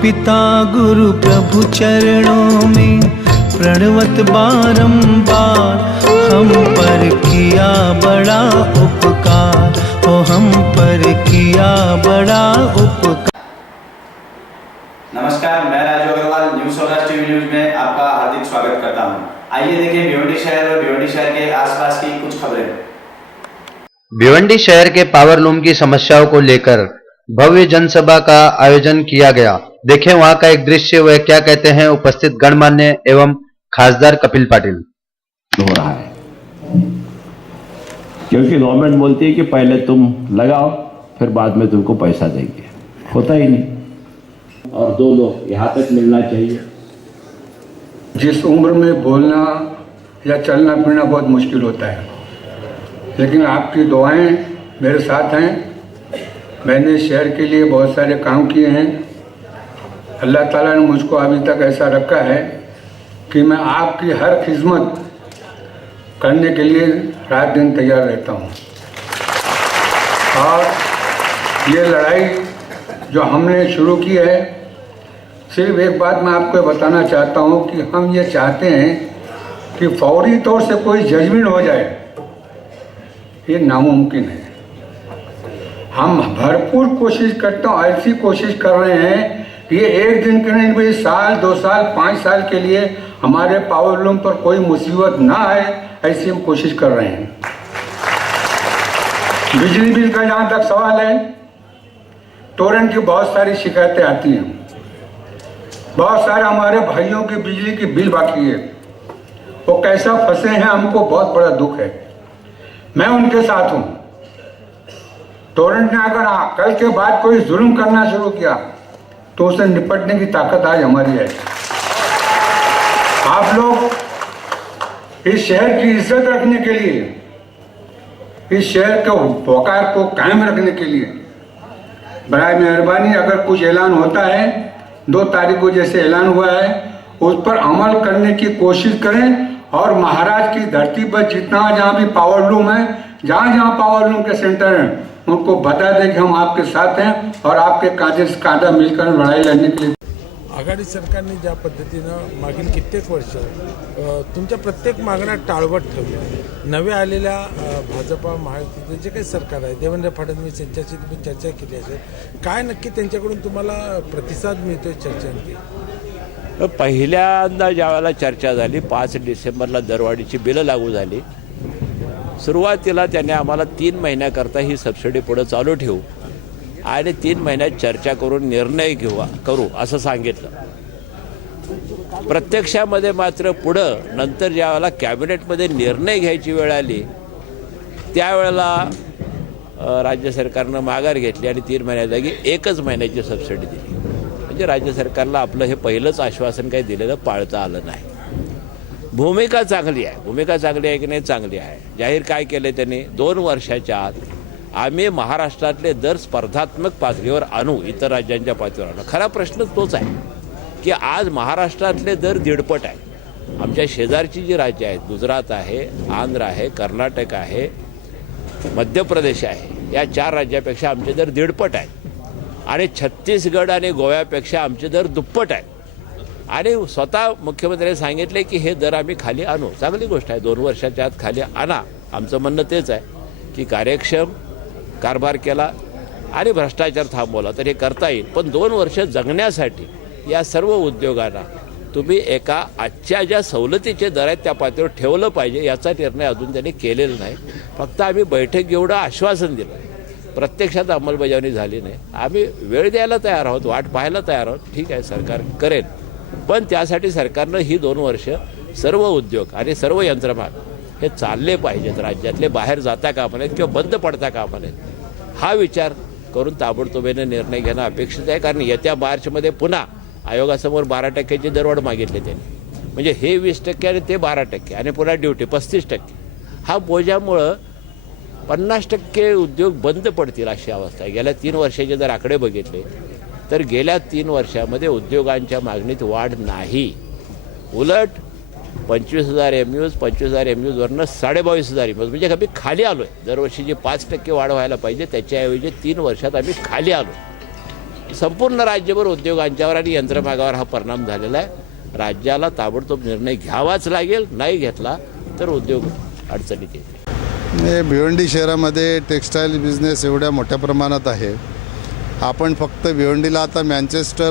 पिता गुरु प्रभु चरणों में प्रणवत बारंबार, हम पर किया बड़ा उपकार, ओ हम पर किया बड़ा उपकार। नमस्कार, मैं Raju Agrawal news Saurashtra TV news में आपका हार्दिक स्वागत करता हूं। आइए देखें भिवंडी शहर और भिवंडी शहर के आसपास की कुछ खबरें। भिवंडी शहर के पावरलूम की समस्याओं को लेकर भव्य जनसभा का आयोजन किया गया। देखें वहां का एक दृश्य, वह क्या कहते हैं उपस्थित गणमान्य एवं खासदार कपिल पाटिल। हो रहा है क्योंकि गवर्नमेंट बोलती है कि पहले तुम लगाओ फिर बाद में तुमको पैसा देंगे, होता ही नहीं। और दो लोग यहाँ तक मिलना चाहिए। जिस उम्र में बोलना या चलना फिरना बहुत मुश्किल होता है, लेकिन आपकी दुआएं मेरे साथ हैं। मैंने शहर के लिए बहुत सारे काम किए हैं। अल्लाह ताला ने मुझको अभी तक ऐसा रखा है कि मैं आपकी हर खिदमत करने के लिए रात दिन तैयार रहता हूँ। और ये लड़ाई जो हमने शुरू की है, सिर्फ एक बात मैं आपको बताना चाहता हूँ कि हम ये चाहते हैं कि फौरी तौर से कोई जजमेंट हो जाए, ये नामुमकिन है। हम भरपूर कोशिश करते हैं, ऐसी कोशिश कर रहे हैं कि ये एक दिन के नहीं भाई, साल 2 साल 5 साल के लिए हमारे पावरलूम पर कोई मुसीबत ना आए, ऐसी हम कोशिश कर रहे हैं। बिजली बिल का जहाँ तक सवाल है, टोरेंट की बहुत सारी शिकायतें आती हैं। बहुत सारे हमारे भाइयों की बिजली की बिल बाकी है, वो कैसा फंसे हैं, हमको बहुत बड़ा दुख है। मैं उनके साथ हूं। टोरेंट ने अगर कल के बाद कोई जुल्म करना शुरू किया तो उसे निपटने की ताकत आज हमारी है। आप लोग इस शहर की इज्जत रखने के लिए, इस शहर के वकार को कायम रखने के लिए बराए मेहरबानी अगर कुछ ऐलान होता है, 2 तारीख को जैसे ऐलान हुआ है, उस पर अमल करने की कोशिश करें। और महाराज की धरती पर जितना जहाँ भी पावरलूम है, जहाँ जहाँ पावरलूम के सेंटर हैं, उनको बता दें कि हम आपके साथ हैं और आपके कांधे से कांधा मिलकर लढाई लढणे के लिए। आघाडी सरकारने ज्या पद्धतीनं मागील कित्येक वर्ष तुमच्या प्रत्येक मागण्या टाळवट ठेवल्या, नवे आलेल्या भाजपा महायुतीचे जे काही सरकार आहे, देवेंद्र फडणवीस यांच्याशी तुम्ही चर्चा केली असेल, काय नक्की त्यांच्याकडून तुम्हाला प्रतिसाद मिळतोय चर्चांची? पहिल्यांदा ज्यावेळेला चर्चा झाली, 5 डिसेंबरला दरवाढीची बिलं लागू झाली, सुरुवातीला त्याने आम्हाला 3 महिन्याकरता ही सबसिडी पुढे चालू ठेवू आणि 3 महिन्यात चर्चा करून निर्णय करू असं सांगितलं। प्रत्यक्षामध्ये मात्र पुढं नंतर ज्यावेळेला कॅबिनेटमध्ये निर्णय घ्यायची वेळ आली, त्यावेळेला राज्य सरकारनं माघार घेतली आणि 3 महिन्याजागी 1च महिन्याची सबसिडी दिली। म्हणजे राज्य सरकारला आपलं हे पहिलंच आश्वासन काही दिलेलं पाळता आलं नाही। भूमिका चांगली आहे, भूमिका चांगली आहे की नाही? चांगली आहे। जाहीर काय केले त्यांनी, 2 वर्षाच्या आत आम्ही महाराष्ट्रातले दर स्पर्धात्मक पातळीवर आणू, इतर राज्यांच्या पातळीवर आणू। खरा प्रश्न तोच आहे की आज महाराष्ट्रातले दर 1.5 आहे। आमच्या शेजारची जी राज्य आहेत, गुजरात आहे, आंध्र आहे, कर्नाटक आहे, मध्य प्रदेश आहे, या 4 राज्यापेक्षा आमचे दर 1.5 आहेत आणि छत्तीसगड आणि गोव्यापेक्षा आमचे दर 2 आहेत। आणि स्वतः मुख्यमंत्र्यांनी सांगितले की हे दर आम्ही खाली आणू। चांगली गोष्ट आहे, 2 वर्षाच्या आत खाली आणा। आमचं म्हणणं तेच आहे की कार्यक्षम कारभार केला आणि भ्रष्टाचार थांबवला तर हे करता येईल, पण 2 वर्ष जगण्यासाठी या सर्व उद्योगांना तुम्ही एका आजच्या ज्या सवलतीचे दर आहेत त्या पातळीवर ठेवलं पाहिजे, याचा निर्णय अजून त्यांनी केलेला नाही। फक्त आम्ही बैठक एवढं आश्वासन दिलं, प्रत्यक्षात अंमलबजावणी झाली नाही। आम्ही वेळ द्यायला तयार आहोत, वाट पाहायला तयार आहोत, ठीक आहे सरकार करेल, पण त्यासाठी सरकारनं ही 2 वर्ष सर्व उद्योग आणि सर्व यंत्रमाग हे चालले पाहिजेत, राज्यातले बाहेर जाता कामा नयेत किंवा बंद पडता कामा नयेत। हा विचार करून ताबडतोबीने निर्णय घेणं अपेक्षित आहे, कारण येत्या मार्चमध्ये पुन्हा आयोगासमोर 12% दरवाढ मागितले त्यांनी, म्हणजे हे 20% आणि ते 12% आणि पुन्हा ड्युटी 35%। हा बोजामुळं 50% उद्योग बंद पडतील अशी अवस्था आहे। गेल्या 3 वर्षाचे जर आकडे बघितले तर गेल्या 3 वर्षामध्ये उद्योगांच्या मागणीत वाढ नाही, उलट 25,000 MUs 25,000 MUs वरनं 22,500 MUs म्हणजे आम्ही खाली आलो आहे। दरवर्षी जी 5% वाढ व्हायला पाहिजे त्याच्याऐवजी 3 वर्षात आम्ही खाली आलो। संपूर्ण राज्यभर उद्योगांच्यावर आणि यंत्रमागावर हा परिणाम झालेला आहे. राज्याला ताबडतोब निर्णय घ्यावाच लागेल, नाही घेतला तर उद्योग अडचणीत येतील. भिवंडी शहरामध्ये टेक्स्टाईल बिझनेस एवढ्या मोठ्या प्रमाणात आहे. आपण फक्त भिवंडीला आता मँचेस्टर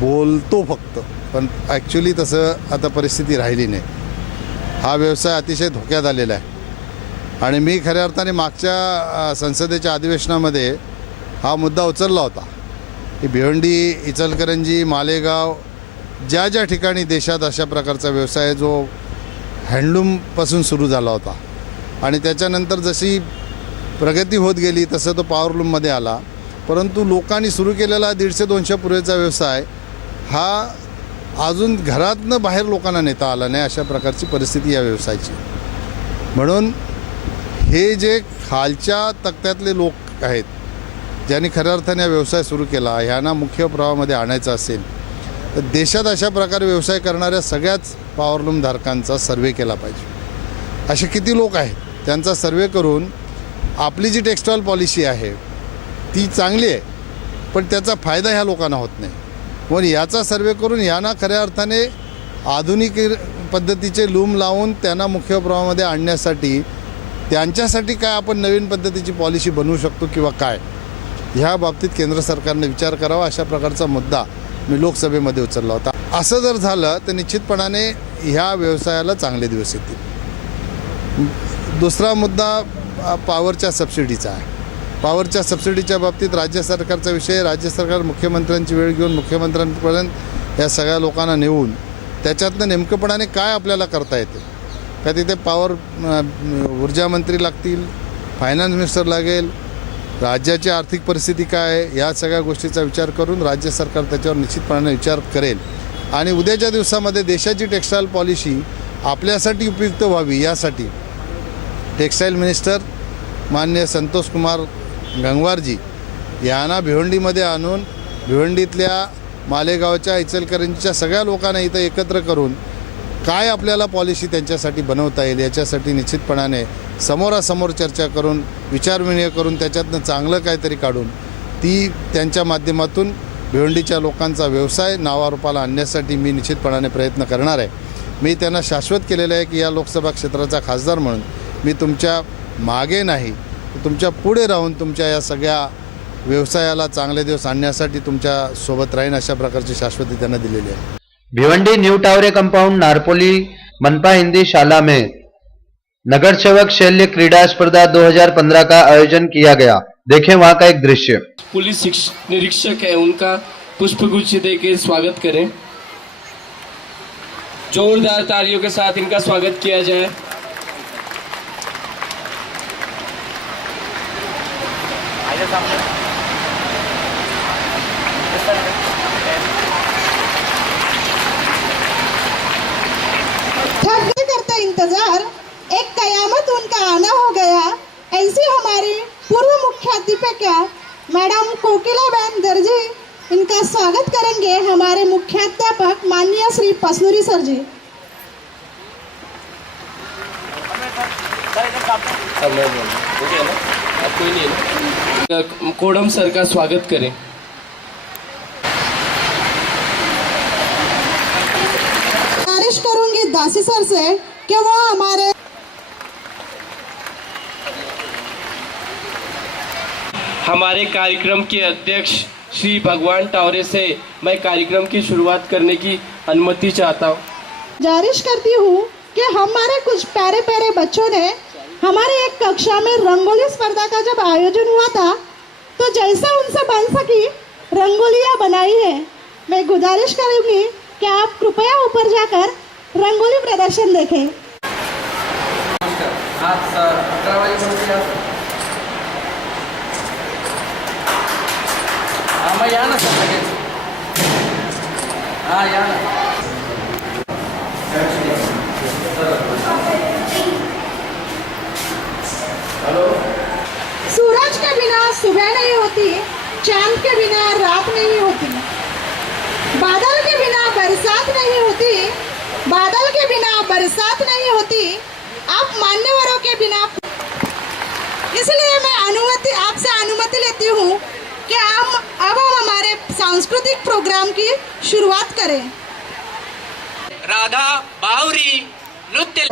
बोलतो फक्त, पण ॲक्च्युली तसं आता परिस्थिती राहिली नाही. हा व्यवसाय अतिशय धोक्यात आलेला आहे. आणि मी खऱ्या अर्थाने मागच्या संसदेच्या अधिवेशनामध्ये हा मुद्दा उचलला होता की भिवंडी, इचलकरंजी, मालेगाव ज्या ज्या ठिकाणी देशात अशा प्रकारचा व्यवसाय जो हँडलूमपासून सुरू झाला होता आणि त्याच्यानंतर जशी प्रगती होत गेली तसं तो पॉवरलूममध्ये आला, परंतु लोकांनी सुरू केलेला 150-200 पूर्वीचा व्यवसाय हा अजून घरातनं बाहेर लोकांना नेता आला नाही, अशा प्रकारची परिस्थिती या व्यवसायाची. म्हणून हे जे खालच्या तक्त्यातले लोक आहेत ज्यांनी खऱ्या अर्थाने हा व्यवसाय सुरू केला, ह्यांना मुख्य प्रवाहामध्ये आणायचं असेल तर देशात अशा प्रकारे व्यवसाय करणाऱ्या सगळ्याच पॉवरलूम धारकांचा सर्वे केला पाहिजे. असे किती लोक आहेत त्यांचा सर्वे करून आपली जी टेक्स्टाईल पॉलिसी आहे ती चांगली आहे, पण त्याचा फायदा ह्या लोकांना होत नाही. पण याचा सर्वे करून यांना खऱ्या अर्थाने आधुनिक पद्धतीचे लूम लावून त्यांना मुख्य प्रवाहामध्ये आणण्यासाठी त्यांच्यासाठी काय आपण नवीन पद्धतीची पॉलिसी बनवू शकतो किंवा काय, ह्या बाबतीत केंद्र सरकारने विचार करावा. अशा प्रकारचा मुद्दा मी लोकसभेमध्ये उचलला होता. असं जर झालं तर निश्चितपणाने ह्या व्यवसायाला चांगले दिवस येतील. दुसरा मुद्दा पॉवरच्या सबसिडीचा आहे. पॉवरच्या सबसिडीच्या बाबतीत राज्य सरकारचा विषय, राज्य सरकार मुख्यमंत्र्यांची वेळ घेऊन मुख्यमंत्र्यांपर्यंत या सगळ्या लोकांना नेऊन त्याच्यातनं नेमकंपणाने काय आपल्याला करता येते. का तिथे पॉवर ऊर्जा मंत्री लागतील, फायनान्स मिनिस्टर लागेल, राज्याची आर्थिक परिस्थिती काय आहे, या सगळ्या गोष्टीचा विचार करून राज्य सरकार त्याच्यावर निश्चितपणाने विचार करेल. आणि उद्याच्या दिवसामध्ये देशाची टेक्स्टाईल पॉलिसी आपल्यासाठी उपयुक्त व्हावी यासाठी टेक्स्टाईल मिनिस्टर माननीय संतोष कुमार गंगवारजी यांना भिवंडीमध्ये आणून भिवंडीतल्या, मालेगावच्या, इचलकरंजीच्या सगळ्या लोकांना इथं एकत्र करून काय आपल्याला पॉलिसी त्यांच्यासाठी बनवता येईल याच्यासाठी निश्चितपणाने समोरासमोर चर्चा करून विचारविनिमय करून त्याच्यातनं चांगलं काहीतरी काढून ती त्यांच्या माध्यमातून भिवंडीच्या लोकांचा व्यवसाय नावारूपाला आणण्यासाठी मी निश्चितपणाने प्रयत्न करणार आहे. मी त्यांना शाश्वत केलेलं आहे की या लोकसभा क्षेत्राचा खासदार म्हणून मी तुमच्या मागे नाही, तुमच्या पुढे राहून तुमच्या या सगळ्या व्यवसायाला चांगले दिवस आणण्यासाठी तुमच्या सोबत राहीन, अशा प्रकारची शाश्वती त्यांना दिलेली आहे. भिवंडी न्यू टावरे कंपाउंड नारपोली मनपा हिंदी शाला में नगर सेवक शैल्य क्रीड़ा स्पर्धा 2015 का आयोजन किया गया. देखें वहां का एक दृश्य. पुलिस निरीक्षक है, उनका पुष्पगुच्छ देकर स्वागत करें. जोरदार तालियों के साथ इनका स्वागत किया जाए. थक के करता इंतजार, एक कयामत उनका आना हो गया. ऐसी हमारी पूर्व मुख्याध्यापिका मैडम कोकिलाबेन दर्जी, इनका स्वागत करेंगे हमारे मुख्याध्यापक माननीय श्री पसनूरी सर जी. कोडम सर का स्वागत करें. गुजारिश करूंगी दासी सर से कि वो हमारे कार्यक्रम के अध्यक्ष श्री भगवान टावरे से मैं कार्यक्रम की शुरुआत करने की अनुमति चाहता हूँ. गुजारिश करती हूँ कि हमारे कुछ प्यारे प्यारे बच्चों ने हमारे एक कक्षा में रंगोली स्पर्धा का जब आयोजन हुआ था तो जैसा उनसे बन सकी रंगोलियाँ बनाई है. मैं गुजारिश करूँगी कि आप कृपया ऊपर जाकर रंगोली प्रदर्शन देखें. सूरज के बिना सुबह नहीं होती, चांद के बिना रात नहीं होती, बादल के बिना बरसात नहीं होती, बादल के बिना बरसात नहीं होती, आप मान्यवरों के बिना. इसलिए मैं आपसे अनुमति लेती हूँ कि अब हम हमारे सांस्कृतिक प्रोग्राम की शुरुआत करें। राधा बावरी नृत्य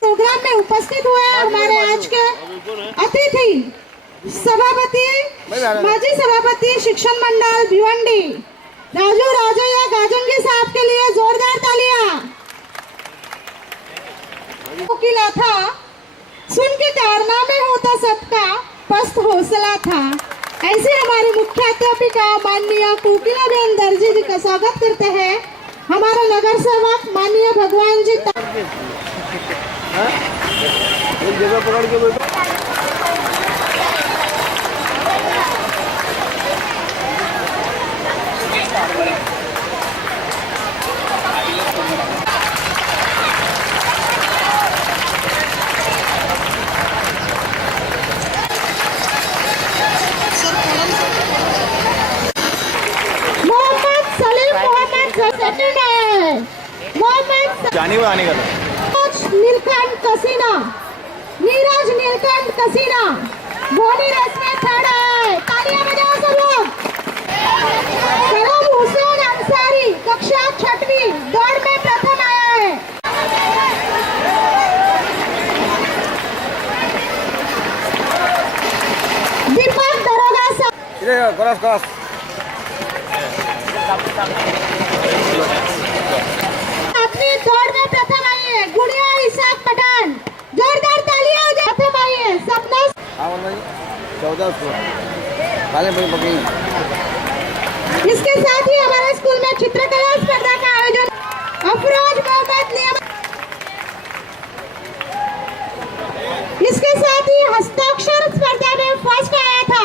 प्रोग्राम में उपस्थित हुए हमारे आज के अतिथि सभापति माजी सभापति शिक्षण मंडल भिवंडी राजू राजैया गाजंगी साहब के लिए जोरदार तालियां। कोकिला था सुन के कारनामे होता सबका पस्त हौसला था। ऐसे हमारी मुख्य अध्यापिका माननीय कोकिलाबेन दर्जी जी का स्वागत करते हैं हमारा नगर सेवक माननीय भगवान जी। नीलकंठ कसीना नीरज नीलकंठ कसीना बोनी रस्में खड़ा है। तालियां बजाओ सब लोग। सलाम हुसैन अंसारी कक्षा 6वीं दौड़ में प्रथम आया है। दीपक दरोगा साहब दौड़ में प्रथम आई है। गुड़िया इसाक पठान जोरदार तालियां हो जाए। प्रथम आई है सपना 14। इसके साथ ही हमारे स्कूल में चित्रकला स्पर्धा का आयोजन अफरोज मोहम्मद नियम। इसके साथ ही हस्ताक्षर स्पर्धा में फर्स्ट आया था।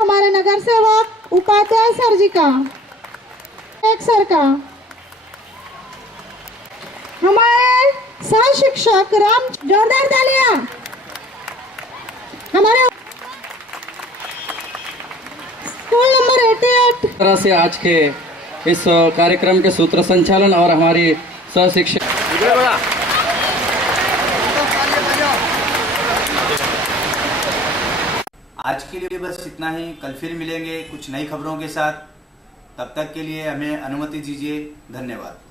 हमारे नगर सेवक उपाध्याय सर जी का एक सर का हमारे सह शिक्षक राम जोरदार तालियां। हमारे स्कूल नंबर 88 तरह से आज के इस कार्यक्रम के सूत्र संचालन और हमारी सह शिक्षक आज के लिए बस इतना ही। कल फिर मिलेंगे कुछ नई खबरों के साथ। तब तक के लिए हमें अनुमति दीजिए। धन्यवाद।